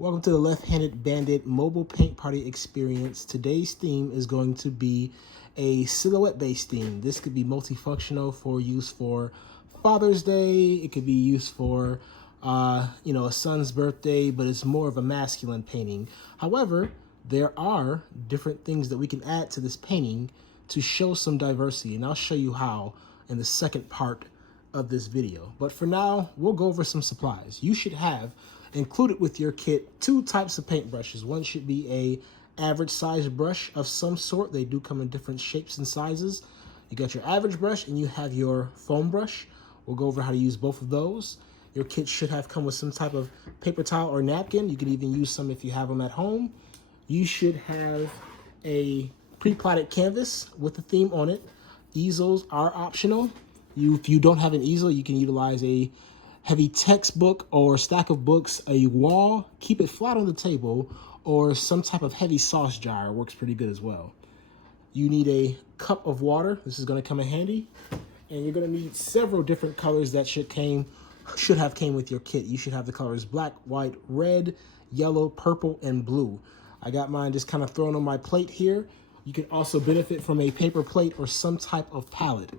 Welcome to the Left-Handed Bandit mobile paint party experience. Today's theme is going to be a silhouette-based theme. This could be multifunctional for use for Father's Day. It could be used for, a son's birthday, but it's more of a masculine painting. However, there are different things that we can add to this painting to show some diversity, and I'll show you how in the second part of this video. But for now, we'll go over some supplies. You should have included with your kit two types of paintbrushes. One should be a average size brush of some sort. They do come in different shapes and sizes. You got your average brush and you have your foam brush. We'll go over how to use both of those. Your kit should have come with some type of paper towel or napkin. You can even use some if you have them at home. You should have a pre-plotted canvas with a theme on it. Easels are optional. If you don't have an easel, you can utilize a heavy textbook or stack of books, a wall, keep it flat on the table, or some type of heavy sauce jar works pretty good as well. You need a cup of water. This is going to come in handy. And you're going to need several different colors that should have came with your kit. You should have the colors black, white, red, yellow, purple, and blue. I got mine just kind of thrown on my plate here. You can also benefit from a paper plate or some type of palette.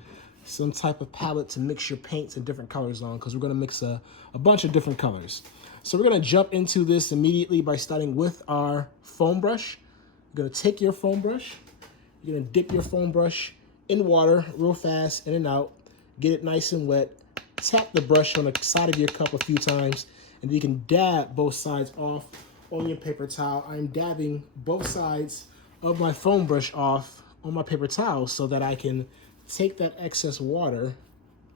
To mix your paints and different colors on, because we're going to mix a bunch of different colors. So we're going to jump into this immediately by starting with our foam brush. You're going to take your foam brush. You're going to dip your foam brush in water real fast, in and out. Get it nice and wet. Tap the brush on the side of your cup a few times, and then you can dab both sides off on your paper towel. I'm dabbing both sides of my foam brush off on my paper towel so that I can take that excess water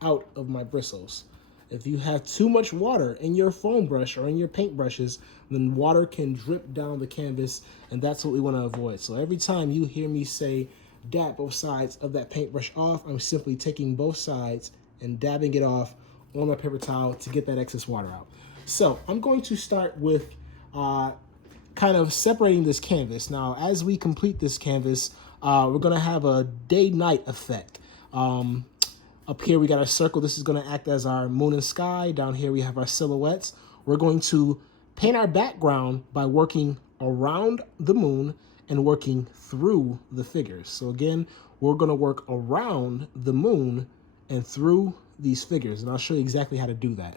out of my bristles. If you have too much water in your foam brush or in your paint brushes, then water can drip down the canvas, and that's what we want to avoid. So every time you hear me say dab both sides of that paintbrush off, I'm simply taking both sides and dabbing it off on my paper towel to get that excess water out. So I'm going to start with kind of separating this canvas. Now, as we complete this canvas, we're going to have a day-night effect. Up here we got our circle. This is going to act as our moon and sky. Down here we have our silhouettes. We're going to paint our background by working around the moon and working through the figures. So again, we're going to work around the moon and through these figures, and I'll show you exactly how to do that.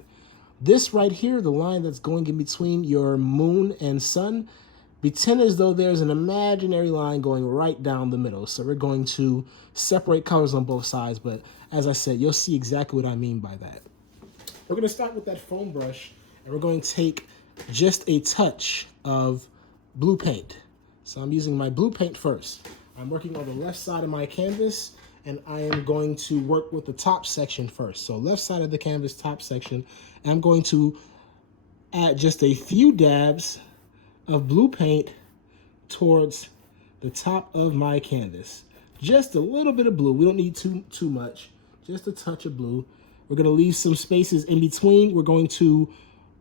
This right here, the line that's going in between your moon and sun, pretend as though there's an imaginary line going right down the middle. So we're going to separate colors on both sides, but as I said, you'll see exactly what I mean by that. We're going to start with that foam brush, and we're going to take just a touch of blue paint. So I'm using my blue paint first. I'm working on the left side of my canvas, and I am going to work with the top section first. So left side of the canvas, top section, and I'm going to add just a few dabs of blue paint towards the top of my canvas. Just a little bit of blue. We don't need too much. Just a touch of blue. We're going to leave some spaces in between. We're going to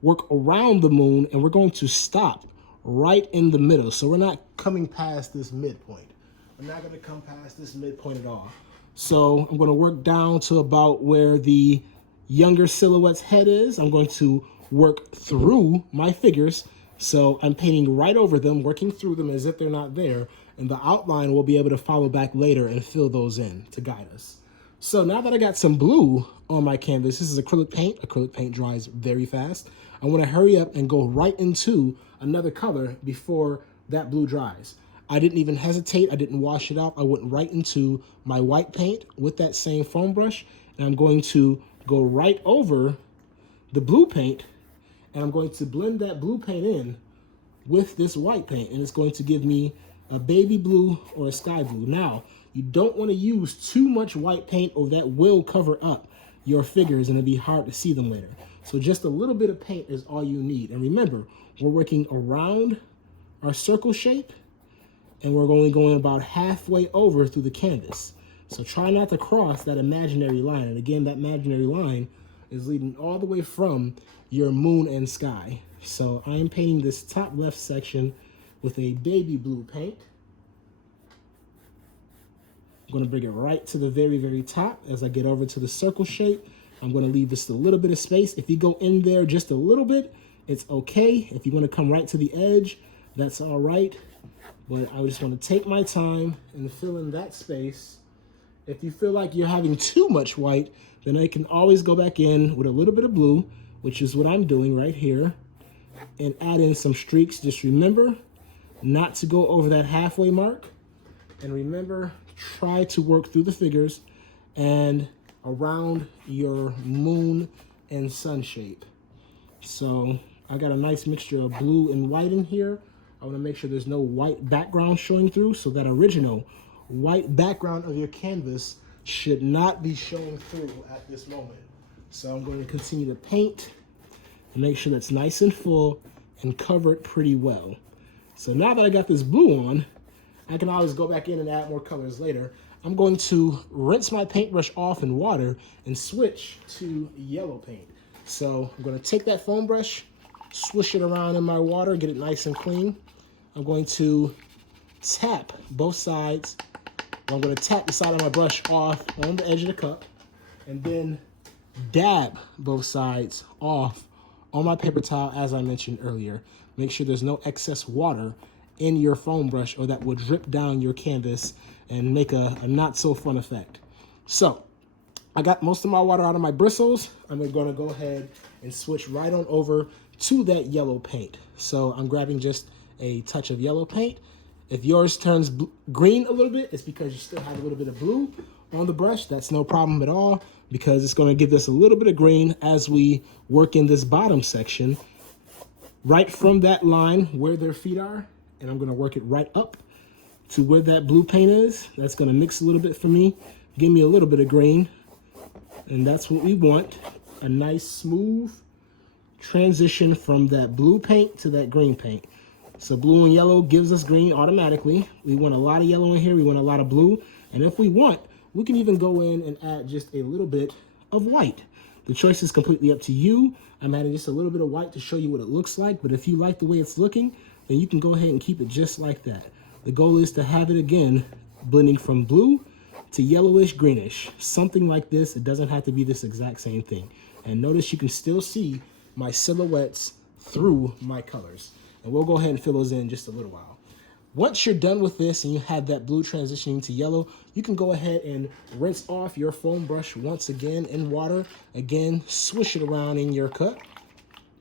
work around the moon, and we're going to stop right in the middle. So we're not coming past this midpoint. I'm not going to come past this midpoint at all. So I'm going to work down to about where the younger silhouette's head is. I'm going to work through my figures. So I'm painting right over them, working through them as if they're not there, and the outline we'll be able to follow back later and fill those in to guide us. So now that I got some blue on my canvas, this is acrylic paint. Acrylic paint dries very fast. I want to hurry up and go right into another color before that blue dries. I didn't even hesitate. I didn't wash it out. I went right into my white paint with that same foam brush, and I'm going to go right over the blue paint, and I'm going to blend that blue paint in with this white paint, and it's going to give me a baby blue or a sky blue. Now, you don't want to use too much white paint, or that will cover up your figures and it'll be hard to see them later. So just a little bit of paint is all you need. And remember, we're working around our circle shape, and we're only going about halfway over through the canvas. So try not to cross that imaginary line. And again, that imaginary line is leading all the way from your moon and sky. So I am painting this top left section with a baby blue paint. I'm going to bring it right to the very, very top. As I get over to the circle shape, I'm going to leave just a little bit of space. If you go in there just a little bit, it's okay. If you want to come right to the edge, that's all right. But I just want to take my time and fill in that space. If you feel like you're having too much white, then I can always go back in with a little bit of blue, which is what I'm doing right here, and add in some streaks. Just remember not to go over that halfway mark. And remember, try to work through the figures and around your moon and sun shape. So I got a nice mixture of blue and white in here. I want to make sure there's no white background showing through, so that original white background of your canvas should not be showing through at this moment. So I'm going to continue to paint and make sure that's nice and full and cover it pretty well. So now that I got this blue on, I can always go back in and add more colors later. I'm going to rinse my paintbrush off in water and switch to yellow paint. So I'm going to take that foam brush, swish it around in my water, get it nice and clean. I'm going to tap both sides. I'm going to tap the side of my brush off on the edge of the cup, and then dab both sides off on my paper towel, as I mentioned earlier. Make sure there's no excess water in your foam brush, or that will drip down your canvas and make a not so fun effect. So I got most of my water out of my bristles. I'm going to go ahead and switch right on over to that yellow paint. So I'm grabbing just a touch of yellow paint. If yours turns green a little bit, it's because you still have a little bit of blue on the brush. That's no problem at all, because it's going to give us a little bit of green as we work in this bottom section, right from that line where their feet are. And I'm going to work it right up to where that blue paint is. That's going to mix a little bit for me, give me a little bit of green. And that's what we want, a nice smooth transition from that blue paint to that green paint. So blue and yellow gives us green automatically. We want a lot of yellow in here, we want a lot of blue. And if we want, we can even go in and add just a little bit of white. The choice is completely up to you. I'm adding just a little bit of white to show you what it looks like, but if you like the way it's looking, then you can go ahead and keep it just like that. The goal is to have it, again, blending from blue to yellowish, greenish, something like this. It doesn't have to be this exact same thing. And notice you can still see my silhouettes through my colors. And we'll go ahead and fill those in just a little while. Once you're done with this and you have that blue transitioning to yellow, you can go ahead and rinse off your foam brush once again in water. Again, swish it around in your cup.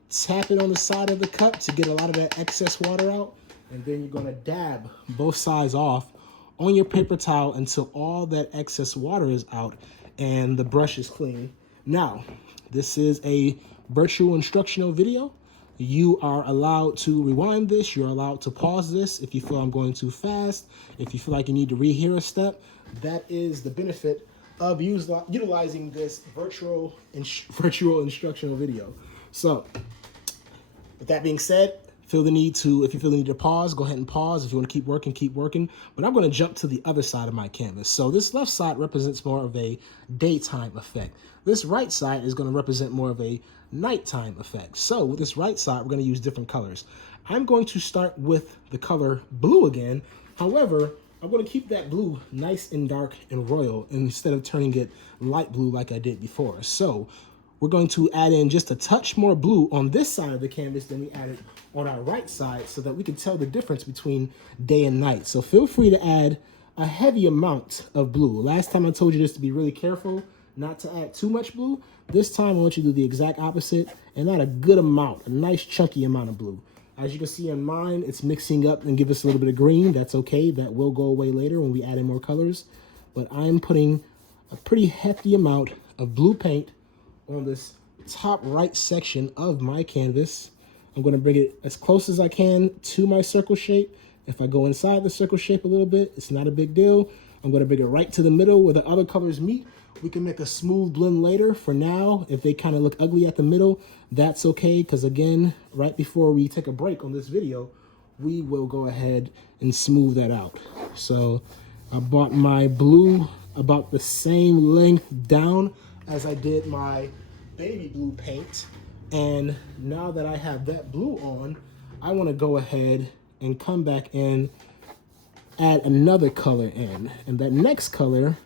Tap it on the side of the cup to get a lot of that excess water out. And then you're going to dab both sides off on your paper towel until all that excess water is out and the brush is clean. Now, this is a virtual instructional video. You are allowed to rewind this. You're allowed to pause this if you feel I'm going too fast. If you feel like you need to rehear a step, that is the benefit of utilizing this virtual instructional video. So, with that being said, if you feel the need to pause, go ahead and pause. If you want to keep working, keep working. But I'm going to jump to the other side of my canvas. So this left side represents more of a daytime effect. This right side is going to represent more of a nighttime effect. So with this right side, we're going to use different colors. I'm going to start with the color blue again. However, I'm going to keep that blue nice and dark and royal instead of turning it light blue like I did before. So we're going to add in just a touch more blue on this side of the canvas than we added on our right side, so that we can tell the difference between day and night. So feel free to add a heavy amount of blue. Last time I told you just to be really careful not to add too much blue. This time I want you to do the exact opposite and add a good amount, a nice chunky amount of blue. As you can see on mine, it's mixing up and give us a little bit of green. That's okay. That will go away later when we add in more colors. But I'm putting a pretty hefty amount of blue paint on this top right section of my canvas. I'm going to bring it as close as I can to my circle shape. If I go inside the circle shape a little bit, it's not a big deal. I'm going to bring it right to the middle where the other colors meet. We can make a smooth blend later. For now, if they kind of look ugly at the middle, that's okay, because again, right before we take a break on this video, we will go ahead and smooth that out. So I brought my blue about the same length down as I did my baby blue paint. And now that I have that blue on, I want to go ahead and come back and add another color in. And that next color,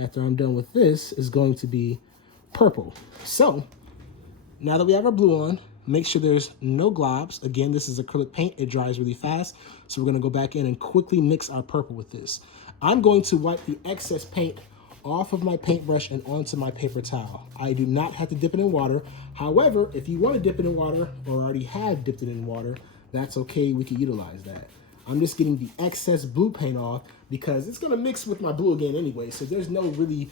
after I'm done with this, is going to be purple. So now that we have our blue on, Make sure there's no globs. Again, this is acrylic paint. It dries really fast. So we're gonna go back in and quickly mix our purple with this. I'm going to wipe the excess paint off of my paintbrush and onto my paper towel. I do not have to dip it in water. However, if you want to dip it in water or already have dipped it in water, that's okay, we can utilize that. I'm just getting the excess blue paint off because it's gonna mix with my blue again anyway, so there's no really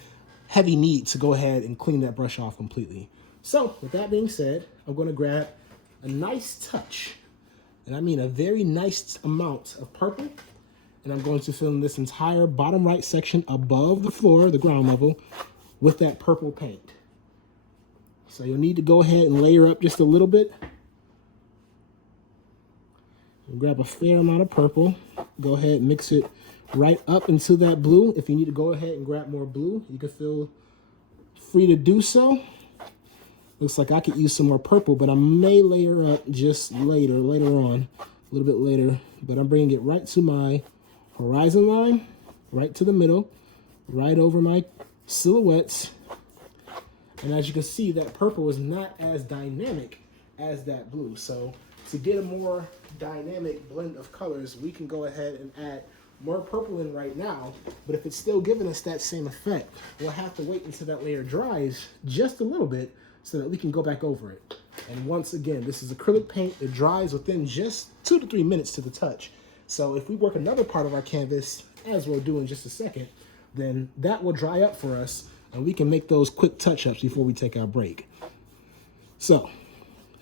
heavy need to go ahead and clean that brush off completely. So with that being said, I'm gonna grab a nice touch, and I mean a very nice amount of purple, and I'm going to fill in this entire bottom right section above the floor, the ground level, with that purple paint. So you'll need to go ahead and layer up just a little bit. Grab a fair amount of purple. Go ahead and mix it right up into that blue. If you need to go ahead and grab more blue, you can feel free to do so. Looks like I could use some more purple, but I may layer up just later on, a little bit later. But I'm bringing it right to my horizon line, right to the middle, right over my silhouettes. And as you can see, that purple is not as dynamic as that blue. So to get a more dynamic blend of colors, we can go ahead and add more purple in right now. But if it's still giving us that same effect, we'll have to wait until that layer dries just a little bit so that we can go back over it. And once again, this is acrylic paint. It dries within just 2 to 3 minutes to the touch. So if we work another part of our canvas, as we'll do in just a second, then that will dry up for us and we can make those quick touch-ups before we take our break. So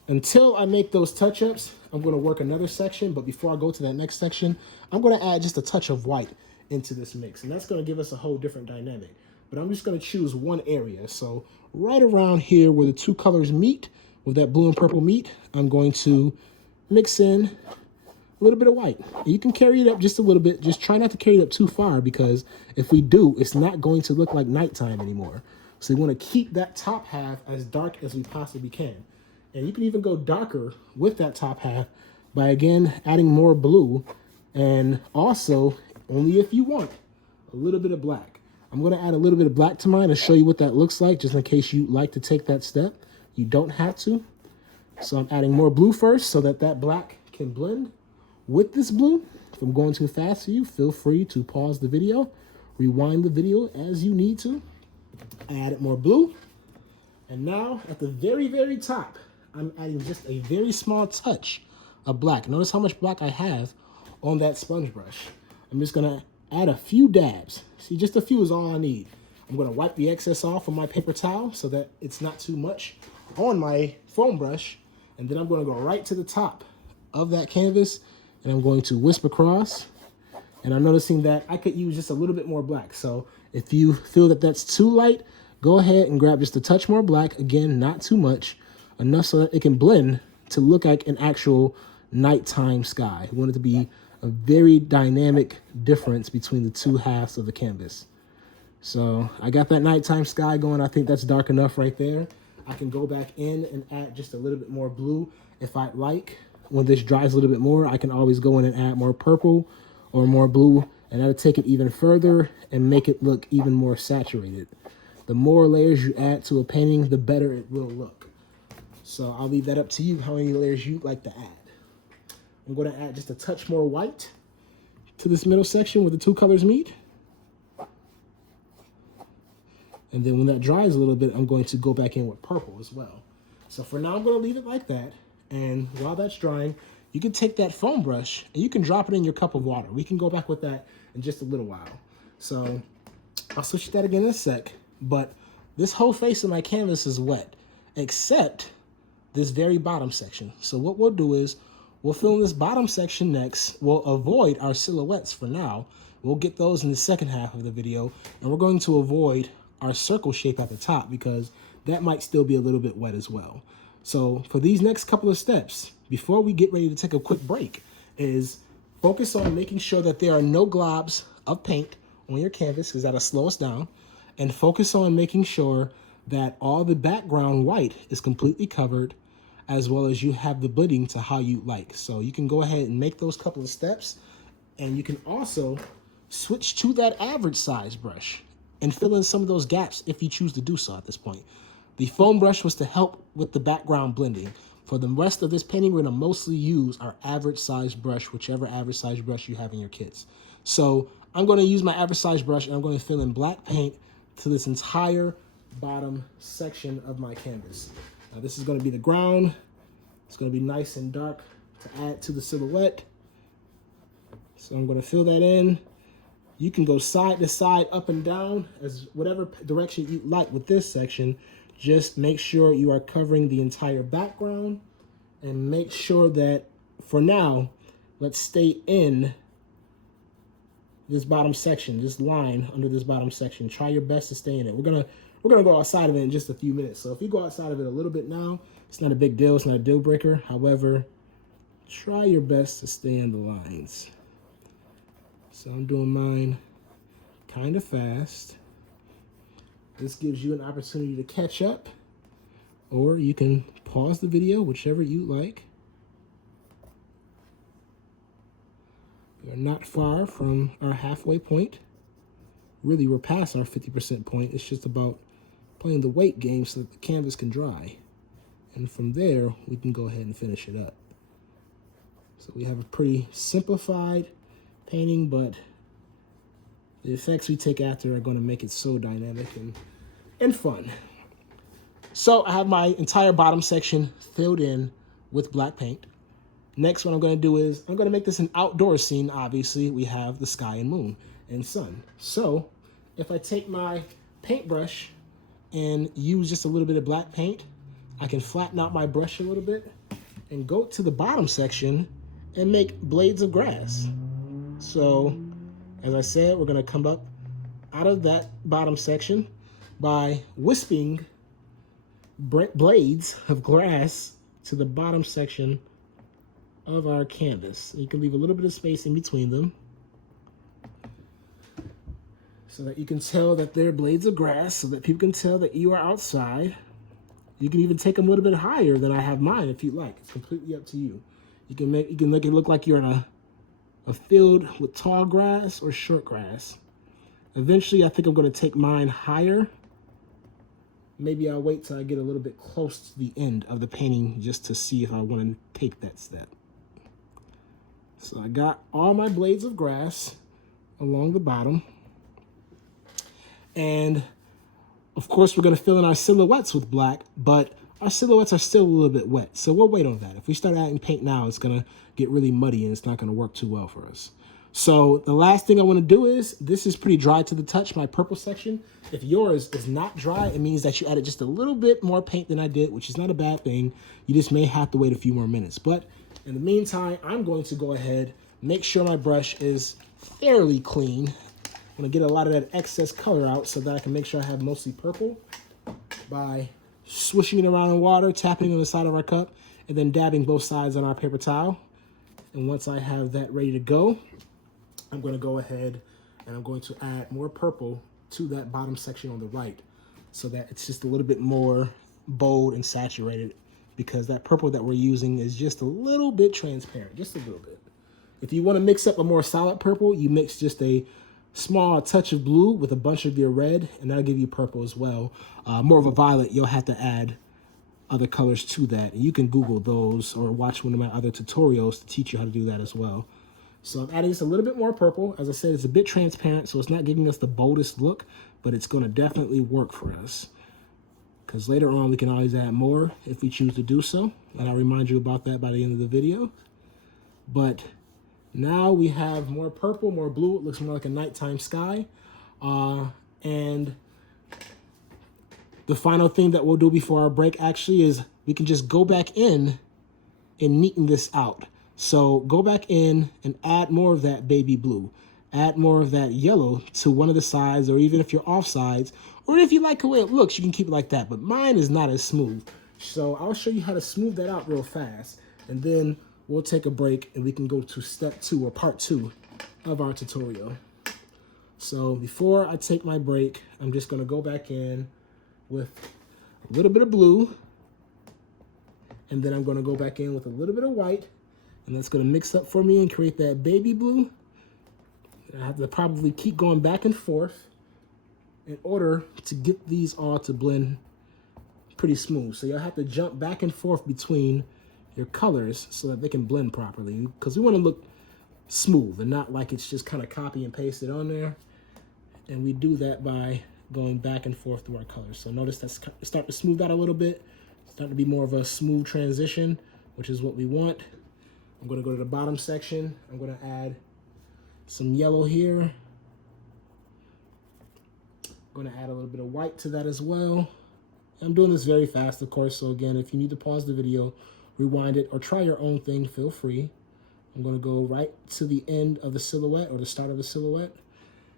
until I make those touch-ups, I'm gonna work another section, but before I go to that next section, I'm gonna add just a touch of white into this mix, and that's gonna give us a whole different dynamic. But I'm just gonna choose one area. So right around here where the two colors meet, where that blue and purple meet, I'm going to mix in a little bit of white. You can carry it up just a little bit. Just try not to carry it up too far, because if we do, it's not going to look like nighttime anymore. So you wanna keep that top half as dark as we possibly can. And you can even go darker with that top half by, again, adding more blue, and also, only if you want, a little bit of black. I'm gonna add a little bit of black to mine and show you what that looks like, just in case you like to take that step. You don't have to. So I'm adding more blue first so that that black can blend with this blue. If I'm going too fast for you, feel free to pause the video, rewind the video as you need to. I added more blue. And now at the very, very top, I'm adding just a very small touch of black. Notice how much black I have on that sponge brush. I'm just gonna add a few dabs. See, just a few is all I need. I'm gonna wipe the excess off on my paper towel so that it's not too much on my foam brush. And then I'm gonna go right to the top of that canvas and I'm going to wisp across. And I'm noticing that I could use just a little bit more black. So if you feel that that's too light, go ahead and grab just a touch more black. Again, not too much. Enough so that it can blend to look like an actual nighttime sky. We want it to be a very dynamic difference between the two halves of the canvas. So I got that nighttime sky going. I think that's dark enough right there. I can go back in and add just a little bit more blue if I'd like. When this dries a little bit more, I can always go in and add more purple or more blue, and that'll take it even further and make it look even more saturated. The more layers you add to a painting, the better it will look. So I'll leave that up to you, how many layers you'd like to add. I'm going to add just a touch more white to this middle section where the two colors meet. And then when that dries a little bit, I'm going to go back in with purple as well. So for now, I'm going to leave it like that. And while that's drying, you can take that foam brush and you can drop it in your cup of water. We can go back with that in just a little while. So I'll switch that again in a sec. But this whole face of my canvas is wet, except this very bottom section. So what we'll do is we'll fill in this bottom section next. We'll avoid our silhouettes for now. We'll get those in the second half of the video. And we're going to avoid our circle shape at the top because that might still be a little bit wet as well. So for these next couple of steps, before we get ready to take a quick break, is focus on making sure that there are no globs of paint on your canvas, because that'll slow us down. And focus on making sure that all the background white is completely covered, as well as you have the blending to how you like. So you can go ahead and make those couple of steps, and you can also switch to that average size brush and fill in some of those gaps if you choose to do so at this point. The foam brush was to help with the background blending. For the rest of this painting, we're gonna mostly use our average size brush, whichever average size brush you have in your kits. So I'm gonna use my average size brush and I'm gonna fill in black paint to this entire bottom section of my canvas. Now this is gonna be the ground. It's gonna be nice and dark to add to the silhouette. So I'm gonna fill that in. You can go side to side, up and down, as whatever direction you like with this section. Just make sure you are covering the entire background and make sure that for now, let's stay in this bottom section, this line under this bottom section. Try your best to stay in it. We're gonna go outside of it in just a few minutes. So if you go outside of it a little bit now, it's not a big deal, it's not a deal breaker. However, try your best to stay in the lines. So I'm doing mine kind of fast. This gives you an opportunity to catch up, or you can pause the video, whichever you like. We're not far from our halfway point. Really, we're past our 50% point. It's just about playing the weight game so that the canvas can dry. And from there, we can go ahead and finish it up. So we have a pretty simplified painting, but the effects we take after are going to make it so dynamic and fun. So I have my entire bottom section filled in with black paint. Next, what I'm going to do is I'm going to make this an outdoor scene. Obviously, we have the sky and moon and sun. So if I take my paintbrush and use just a little bit of black paint, I can flatten out my brush a little bit and go to the bottom section and make blades of grass. So as I said, we're going to come up out of that bottom section by wisping blades of grass to the bottom section of our canvas. You can leave a little bit of space in between them so that you can tell that they're blades of grass, so that people can tell that you are outside. You can even take them a little bit higher than I have mine if you like. It's completely up to you. You can make it look like you're in a field with tall grass or short grass. Eventually, I think I'm going to take mine higher. Maybe I'll wait till I get a little bit close to the end of the painting just to see if I want to take that step. So I got all my blades of grass along the bottom. And of course, we're going to fill in our silhouettes with black, but our silhouettes are still a little bit wet. So we'll wait on that. If we start adding paint now, it's going to get really muddy and it's not going to work too well for us. So the last thing I want to do is, this is pretty dry to the touch, my purple section. If yours is not dry, it means that you added just a little bit more paint than I did, which is not a bad thing. You just may have to wait a few more minutes. But in the meantime, I'm going to go ahead, make sure my brush is fairly clean. I'm going to get a lot of that excess color out so that I can make sure I have mostly purple by swishing it around in water, tapping on the side of our cup, and then dabbing both sides on our paper towel. And once I have that ready to go, I'm going to go ahead and I'm going to add more purple to that bottom section on the right so that it's just a little bit more bold and saturated, because that purple that we're using is just a little bit transparent, just a little bit. If you want to mix up a more solid purple, you mix just a small touch of blue with a bunch of your red, and that'll give you purple as well. More of a violet, you'll have to add other colors to that. You can Google those or watch one of my other tutorials to teach you how to do that as well. So I'm adding just a little bit more purple. As I said, it's a bit transparent, so it's not giving us the boldest look, but it's going to definitely work for us. Because later on, we can always add more if we choose to do so. And I'll remind you about that by the end of the video. But now we have more purple, more blue. It looks more like a nighttime sky. And the final thing that we'll do before our break actually is we can just go back in and neaten this out. So go back in and add more of that baby blue. Add more of that yellow to one of the sides, or even if you're off sides, or if you like the way it looks, you can keep it like that. But mine is not as smooth. So I'll show you how to smooth that out real fast. And then we'll take a break and we can go to step 2 or part 2 of our tutorial. So before I take my break, I'm just going to go back in with a little bit of blue. And then I'm going to go back in with a little bit of white. And that's going to mix up for me and create that baby blue. I have to probably keep going back and forth in order to get these all to blend pretty smooth. So you'll have to jump back and forth between your colors so that they can blend properly, because we want to look smooth and not like it's just kind of copy and pasted on there. And we do that by going back and forth through our colors. So notice that's starting to smooth out a little bit. It's starting to be more of a smooth transition, which is what we want. I'm going to go to the bottom section. I'm going to add some yellow here. I'm going to add a little bit of white to that as well. I'm doing this very fast, of course, so again, if you need to pause the video, rewind it, or try your own thing, feel free. I'm going to go right to the end of the silhouette, or the start of the silhouette.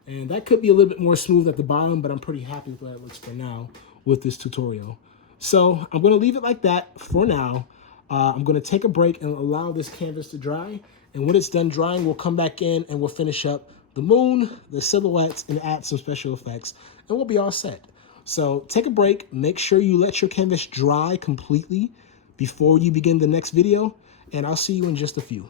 And that could be a little bit more smooth at the bottom, but I'm pretty happy with the way it looks for now with this tutorial. So I'm going to leave it like that for now. I'm going to take a break and allow this canvas to dry. And when it's done drying, we'll come back in and we'll finish up the moon, the silhouettes, and add some special effects. And we'll be all set. So take a break. Make sure you let your canvas dry completely before you begin the next video. And I'll see you in just a few.